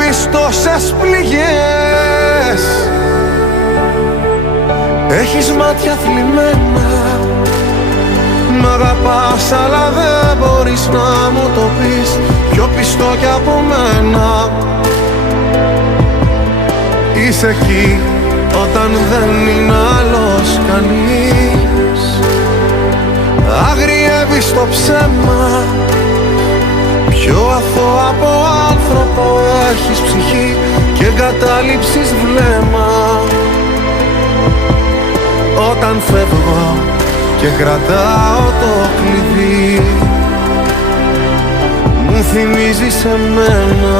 κρύβεις τόσες πληγές. Έχεις μάτια θλιμμένα, μ' αγαπάς αλλά δεν μπορείς να μου το πεις. Πιο πιστό κι από μένα. Είσαι εκεί όταν δεν είναι άλλος κανείς. Αγριεύεις το ψέμα, πιο αθώο από άνθρωπο έχεις ψυχή και εγκατάλειψης βλέμμα. Όταν φεύγω και κρατάω το κλειδί, μου θυμίζεις εμένα.